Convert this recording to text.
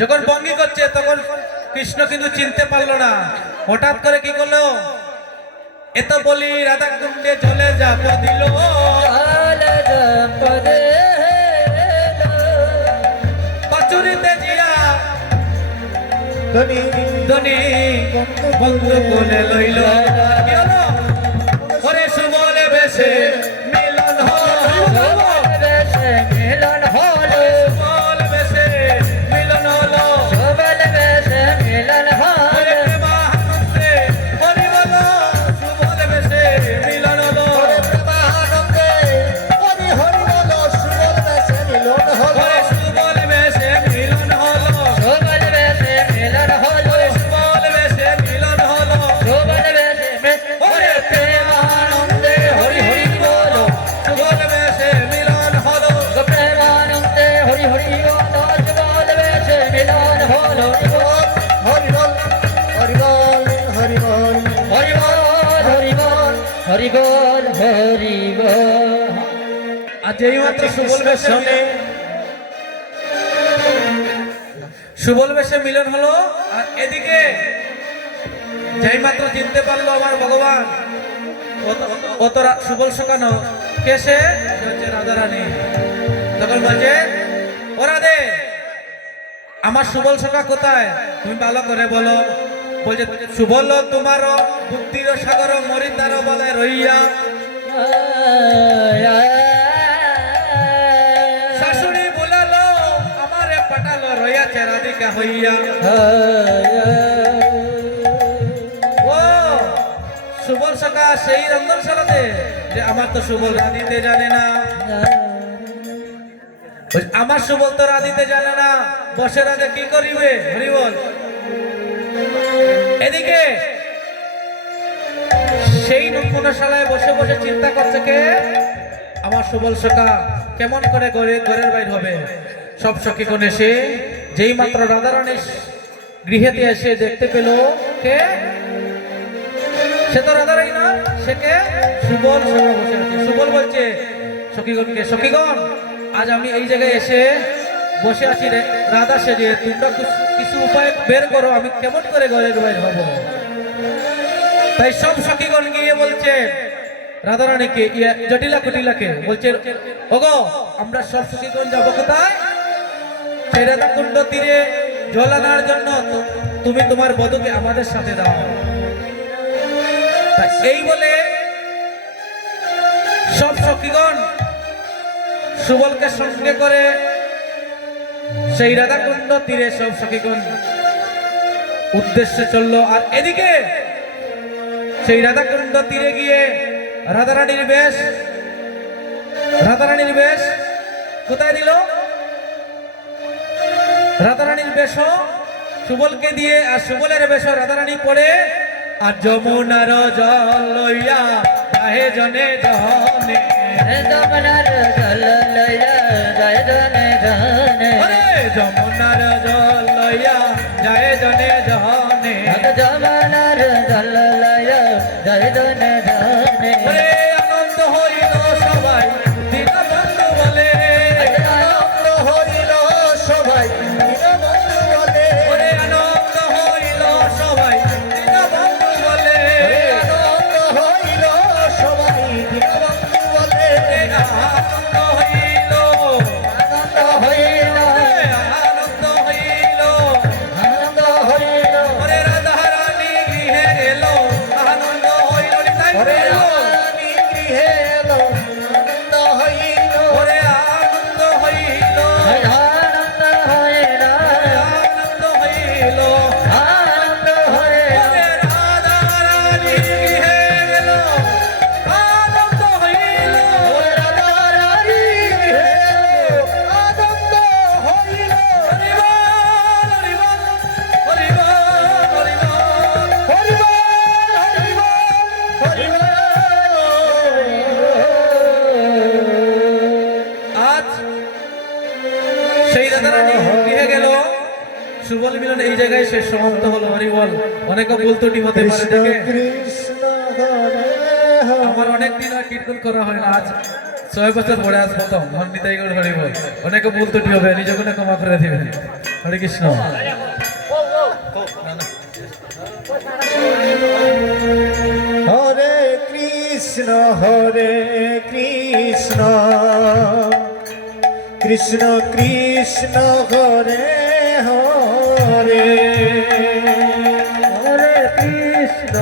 যখন ভঙ্গি করছে তখন কৃষ্ণ কিন্তু চিনতে পারলো না। হঠাৎ করে কি করলো, এত বলি রাধা কুণ্ডে জলে যাব দিল, পাচুরিতে জিয়া ধনী বন্ধু কোলে লইল। কি হলো, ওরে সুবলে বেশে মিলন হলো, মিলন হলো, সুবল বেশে মিলন হলো, সুবল বেশে মিলন হলো, প্রেমানন্দে হরি বলো, সুবল বেশে মিলন হলো, প্রেমানন্দে হরি হরি বলো, সুবল বেশে মিলন হলো, ওরে সুবল বেশে মিলন হলো, সুবল বেশে মিলন হলো, ওরে সুবল বেশে মিলন হলো, সুবল বেশে ওরে প্রেমানন্দে হরি হরি বলো, সুবল বেশে মিলন হলো, প্রেমানন্দে হরি হরি বলো, সুবল বেশে মিলন হলো, হরি বল হরি বল হরি বল হরি বল হরি বল হরি বল হরি বল। আর যেই মাত্র সুবল বেশে সুবল বেশে মিলন হলো, আর এদিকে যেই মাত্র চিনতে পারলো আমার ভগবান, ও তো সুবল শোকানো কেসে হচ্ছে রাধারানী। তখন বলছে, ও রাধে, আমার সুবল শোকা কোথায়, তুমি ভালো করে বলো। বলছে, সুবল তোমার বুদ্ধির সাগর মরিতার বলে রইয়া, শাশুড়ি বলালো আমারে পাঠালো রইয়াছে রাধিকা হইয়া। ও সুবল সকা সেই রন্ধন সারাতে যে আমার তো সুবল রাধিতে জানে না, আমার সুবল তো রাধিতে জানে না, বসে রাধে কি করিবে, হরি বল। এদিকে সেই নক্ষণশালায় বসে বসে চিন্তা করছে কে, আমার সুবল সকা কেমন করে ঘরের বাইর হবে। সব সখীগণ এসে যেই মাত্র রাধারানীর গৃহেতে এসে দেখতে পেল কে, সে তো রাধারানী না, সে কে, সুবল সকা বসে আছে। সুবল বলছে সখীগণকে, সখীগণ আজ আমি এই জায়গায় এসে বসে আছি রাধা সেজে, তোমরা কিছু উপায় বের করো, আমি কেমন করে ঘরের বাইর হব। তাই সব সখীগণ গিয়ে বলছে রাধারানীকে, জটিলা কুটিলাকে বলছে, ওগো আমরা সব সখীগণ যাবো কোথায়, সেই রাধা কুণ্ড তীরে জল আনার জন্য, তুমি তোমার বধূকে আমাদের সাথে দাও। তাই এই বলে সব সখীগণ সুবলকে সঙ্গে করে সেই রাধা কুণ্ড তীরে সব সখীগণ উদ্দেশ্যে চললো। আর এদিকে সেই রাধা কুণ্ড তীরে গিয়ে রাধারানীর বেশ কোথায় দিল, রাধারানীর বেশ সুবলকে দিয়ে, আর সুবলের বেশ রাধারানী পড়ে, আর যমুনার জল লইয়া যাহে জনে জনে, যমুনার জল লইয়া যায় জনে জনে, যমুনার জল লইয়া যায় জনে জনে, যমুনার জল লইয়া যায় জনে জনে, আনন্দ হইল সবাই দীনবন্ধু বলে, আনন্দ হইল সবাই দীনবন্ধু বলে, আনন্দ হইল সবাই দীনবন্ধু বলে, আনন্দ হইল সবাই দীনবন্ধু বলে, আনন্দ হইল, আনন্দ হইল, আনন্দ হইল, আনন্দ হইল, রাধারানী গৃহে গেল, আনন্দ হইল, তাই রানী গৃহে এলো, আনন্দ হইল, আনন্দ হইল, আনন্দ হইল, আনন্দ হইল, আনন্দ হইল, রাধারানী গৃহে গেল, আনন্দ হইল, রানী গৃহে এলো, আনন্দ হইল, হরি বল, হরি বল, হরি বল, হরি বল। হরি বল, হরি বল, হরি বল। আজ সেই রাধারানী গৃহে গেল, সুবল মিলন এই জায়গায় শেষ সমাপ্ত হলো। হরি বল। অনেকে বলতুটি হতে পারে দেখে, কৃষ্ণ হরে আমার অনেকদিন আর কীর্তন করা হয় না, আজ 6 বছর পরে আজ প্রথম। হরিতাই হরি বল। অনেকে বলতুটি হবে, নিজেকে ক্ষমা করে দিবেন। হরে কৃষ্ণ। হরে কৃষ্ণ কৃষ্ণ কৃষ্ণ হরে হরে হরে কৃষ্ণ